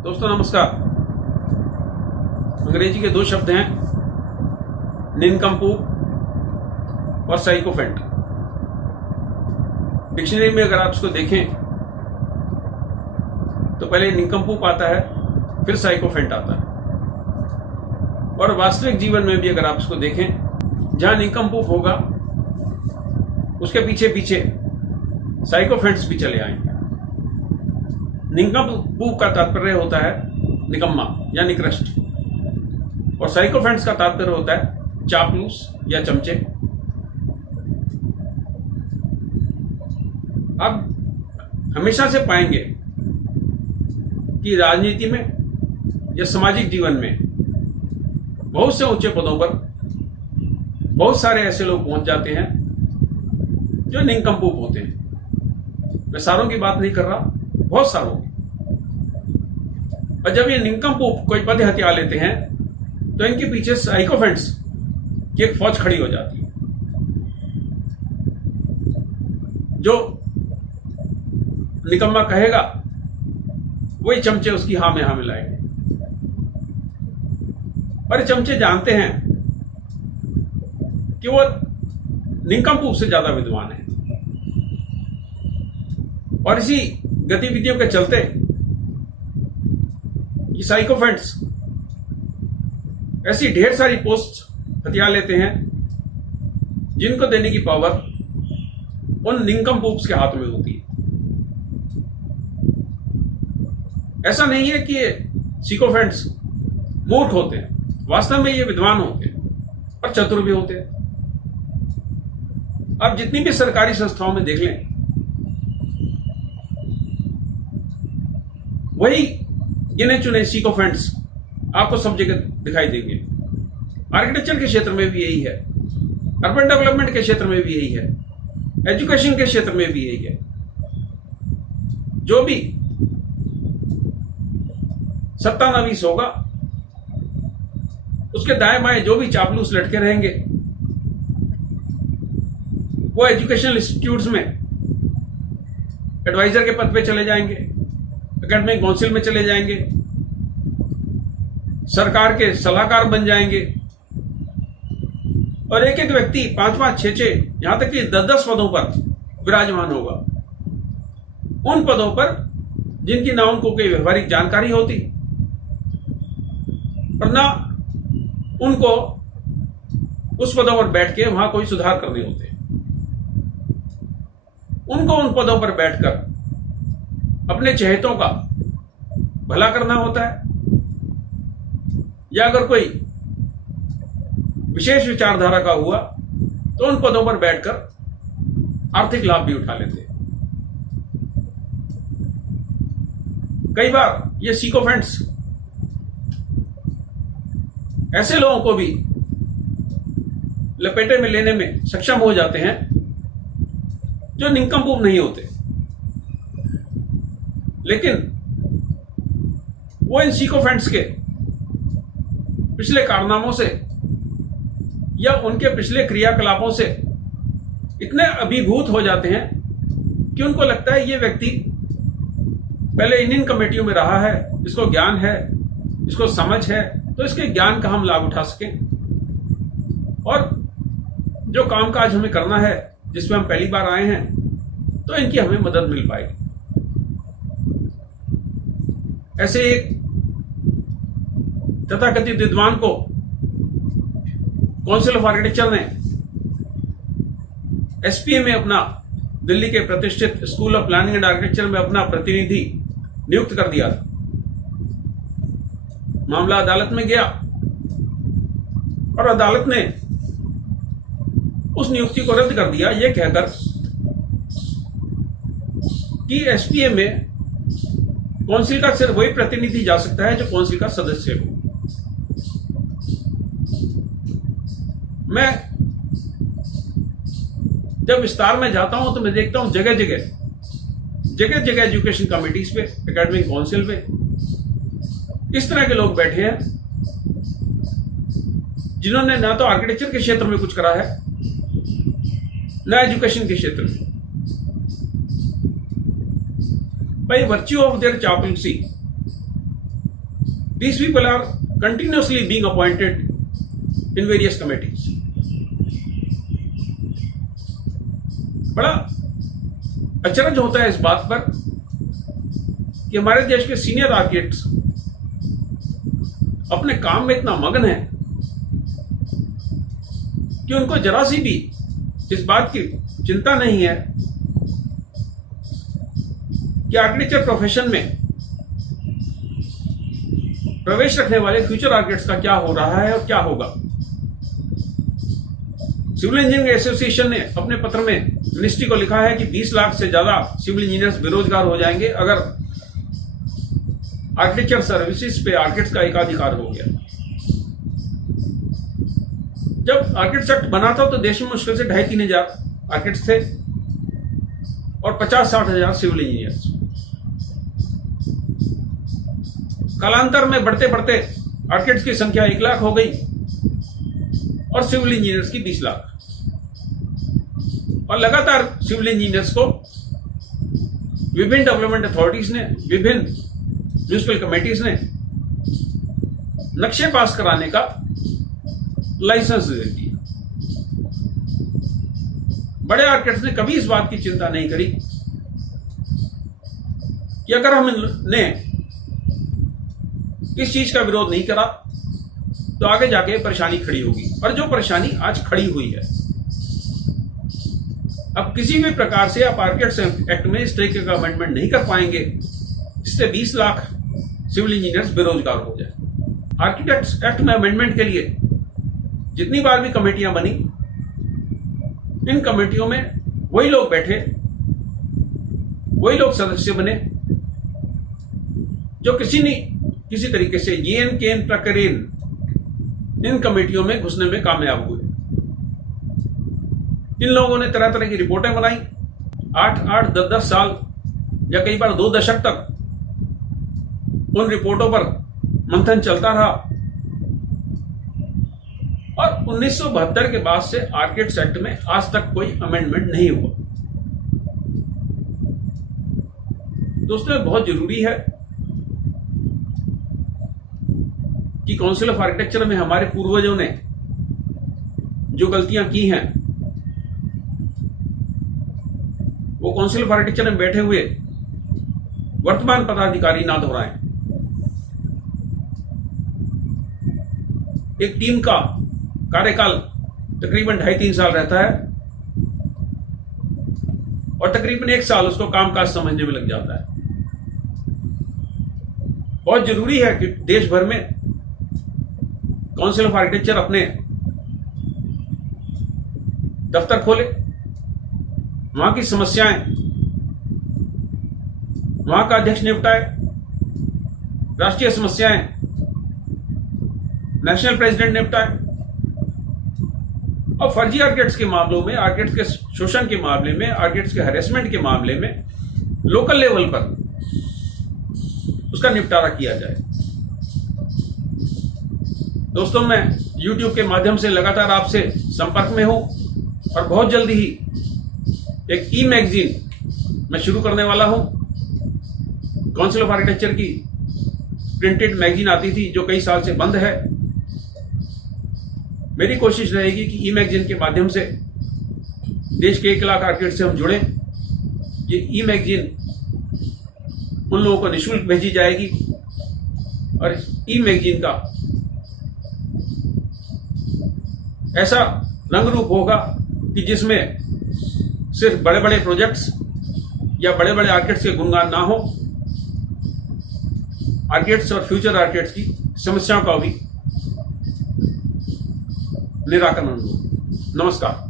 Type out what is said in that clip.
दोस्तों नमस्कार। अंग्रेजी के दो शब्द हैं, निनकम्पूप और साइकोफेंट। डिक्शनरी में अगर आप इसको देखें तो पहले निनकम्पूप आता है, फिर साइकोफेंट आता है। और वास्तविक जीवन में भी अगर आप इसको देखें, जहां निनकम्पूप होगा उसके पीछे पीछे साइकोफेंट्स भी चले आएंगे। निनकम्पूप का तात्पर्य होता है निकम्मा या निकृष्ट, और साइकोफेंट्स का तात्पर्य होता है चापलूस या चमचे। अब हमेशा से पाएंगे कि राजनीति में या सामाजिक जीवन में बहुत से ऊंचे पदों पर बहुत सारे ऐसे लोग पहुंच जाते हैं जो निनकम्पूप होते हैं। मैं सारों की बात नहीं कर रहा, बहुत सारों की। और जब ये निनकम्पूप कोई पद हथिया लेते हैं तो इनके पीछे साइकोफेंट्स की एक फौज खड़ी हो जाती है, जो निकम्मा कहेगा वही चमचे उसकी हाँ में हाँ मिलाएंगे। और ये चमचे जानते हैं कि वो निनकम्पूप से ज्यादा विद्वान है, और इसी गतिविधियों के चलते ये साइकोफेंट्स ऐसी ढेर सारी पोस्ट हथिया लेते हैं जिनको देने की पावर उन निनकम्पूप्स के हाथ में होती है। ऐसा नहीं है कि ये साइकोफेंट्स मूर्ख होते हैं, वास्तव में ये विद्वान होते हैं और चतुर भी होते हैं। आप जितनी भी सरकारी संस्थाओं में देख लें, वही गिने चुने साइकोफेंट्स आपको सब जगह दिखाई देंगे। आर्किटेक्चर के क्षेत्र में भी यही है, अर्बन डेवलपमेंट के क्षेत्र में भी यही है, एजुकेशन के क्षेत्र में भी यही है। जो भी सत्तानवीस होगा, उसके दाएं बाएं जो भी चापलूस लटके रहेंगे, वो एजुकेशनल इंस्टीट्यूट्स में एडवाइजर के पद पे चले जाएंगे, एकेडमिक काउंसिल में चले जाएंगे, सरकार के सलाहकार बन जाएंगे। और एक एक व्यक्ति 5-5, 6-6, यहां तक कि 10-10 पदों पर विराजमान होगा। उन पदों पर जिनकी ना उनको कोई व्यवहारिक जानकारी होती और ना उनको उस पदों पर बैठ के वहां कोई सुधार करने होते। उनको उन पदों पर बैठकर अपने चहेतों का भला करना होता है, या अगर कोई विशेष विचारधारा का हुआ तो उन पदों पर बैठकर आर्थिक लाभ भी उठा लेते हैं। कई बार ये साइकोफेंट्स ऐसे लोगों को भी लपेटे में लेने में सक्षम हो जाते हैं जो निनकम्पूप नहीं होते, लेकिन वो इन साइकोफेंट्स के पिछले कारनामों से या उनके पिछले क्रियाकलापों से इतने अभिभूत हो जाते हैं कि उनको लगता है ये व्यक्ति पहले इन कमेटियों में रहा है, इसको ज्ञान है, इसको समझ है, तो इसके ज्ञान का हम लाभ उठा सकें और जो कामकाज हमें करना है, जिसमें हम पहली बार आए हैं, तो इनकी हमें मदद मिल पाएगी। ऐसे एक तथाकथित विद्वान को काउंसिल ऑफ आर्किटेक्चर ने एसपीए में अपना, दिल्ली के प्रतिष्ठित school of planning and architecture में अपना प्रतिनिधि नियुक्त कर दिया था। मामला अदालत में गया और अदालत ने उस नियुक्ति को रद्द कर दिया, यह कहकर कि एसपीए में काउंसिल का सिर्फ वही प्रतिनिधि जा सकता है जो काउंसिल का सदस्य हो। मैं जब विस्तार में जाता हूं तो मैं देखता हूं जगह जगह एजुकेशन कमिटीज पे, एकेडमिक काउंसिल पे इस तरह के लोग बैठे हैं जिन्होंने ना तो आर्किटेक्चर के क्षेत्र में कुछ करा है, ना एजुकेशन के क्षेत्र में। by virtue of their chaplaincy, These people are continuously being appointed in various committees. बड़ा अचरज होता है इस बात पर कि हमारे देश के सीनियर आर्किटेक्ट्स अपने काम में इतना मगन है कि उनको जरा सी भी इस बात की चिंता नहीं है कि आर्किटेक्चर प्रोफेशन में प्रवेश रखने वाले फ्यूचर आर्किटेक्ट्स का क्या हो रहा है और क्या होगा। सिविल इंजीनियरिंग एसोसिएशन ने अपने पत्र में मिनिस्ट्री को लिखा है कि 20 लाख से ज्यादा सिविल इंजीनियर्स बेरोजगार हो जाएंगे अगर आर्किटेक्चर सर्विसेज पे आर्किटेक्ट्स का एकाधिकार हो गया। जब आर्किटेक्ट एक्ट बना था तो देश में मुश्किल से 2,500-3 हजार आर्किटेक्ट्स थे और 50-60 हजार सिविल इंजीनियर्स। कालांतर में बढ़ते बढ़ते आर्किटेक्ट्स की संख्या 1 लाख हो गई और सिविल इंजीनियर्स की 20 लाख। और लगातार सिविल इंजीनियर्स को विभिन्न डेवलपमेंट अथॉरिटीज ने, विभिन्न म्यूनिसिपल कमेटीज ने नक्शे पास कराने का लाइसेंस दे दिया। बड़े आर्किटेक्ट्स ने कभी इस बात की चिंता नहीं करी कि अगर हमने इस चीज का विरोध नहीं करा तो आगे जाके परेशानी खड़ी होगी। और जो परेशानी आज खड़ी हुई है, अब किसी भी प्रकार से आप आर्किटेक्ट्स एक्ट में इस तरीके का अमेंडमेंट नहीं कर पाएंगे जिससे 20 लाख सिविल इंजीनियर्स बेरोजगार हो जाए। आर्किटेक्ट्स एक्ट में अमेंडमेंट के लिए जितनी बार भी कमेटियां बनी, इन कमेटियों में वही लोग बैठे, वही लोग सदस्य बने जो किसी तरीके से येन केन प्रकरेन इन कमेटियों में घुसने में कामयाब हुए। इन लोगों ने तरह तरह की रिपोर्टें बनाई, 8-8, 10-10 साल या कई बार 2 दशक तक उन रिपोर्टों पर मंथन चलता रहा और 1972 के बाद से आर्किटेक्ट्स एक्ट में आज तक कोई अमेंडमेंट नहीं हुआ। दोस्तों, बहुत जरूरी है कि काउंसिल ऑफ आर्किटेक्चर में हमारे पूर्वजों ने जो गलतियां की हैं वो काउंसिल ऑफ आर्किटेक्चर में बैठे हुए वर्तमान पदाधिकारी ना दोहराएं। एक टीम का कार्यकाल तकरीबन 2.5-3 साल रहता है और तकरीबन 1 साल उसको कामकाज समझने में लग जाता है। बहुत जरूरी है कि देश भर में काउंसिल ऑफ आर्किटेक्चर अपने दफ्तर खोले, वहां की समस्याएं वहां का अध्यक्ष निपटाए, राष्ट्रीय समस्याएं नेशनल प्रेसिडेंट निपटाए और फर्जी आर्किटेक्ट्स के मामलों में, आर्किटेक्ट्स के शोषण के मामले में, आर्किटेक्ट्स के हैरेसमेंट के मामले में लोकल लेवल पर उसका निपटारा किया जाए। दोस्तों, मैं YouTube के माध्यम से लगातार आपसे संपर्क में हूं और बहुत जल्दी ही एक ई-मैगजीन मैं शुरू करने वाला हूं। काउंसिल ऑफ आर्किटेक्चर की प्रिंटेड मैगजीन आती थी जो कई साल से बंद है। मेरी कोशिश रहेगी कि ई-मैगजीन के माध्यम से देश के 1 लाख आर्किटेक्ट से हम जुड़े। ये ई-मैगजीन उन लोगों को निःशुल्क भेजी जाएगी और ई-मैगजीन का ऐसा रंग रूप होगा कि जिसमें सिर्फ बड़े बड़े प्रोजेक्ट्स या बड़े बड़े आर्किटेक्ट्स के गुणगान ना हो, आर्किटेक्ट्स और फ्यूचर आर्किटेक्ट्स की समस्याओं का भी निराकरण हो। नमस्कार।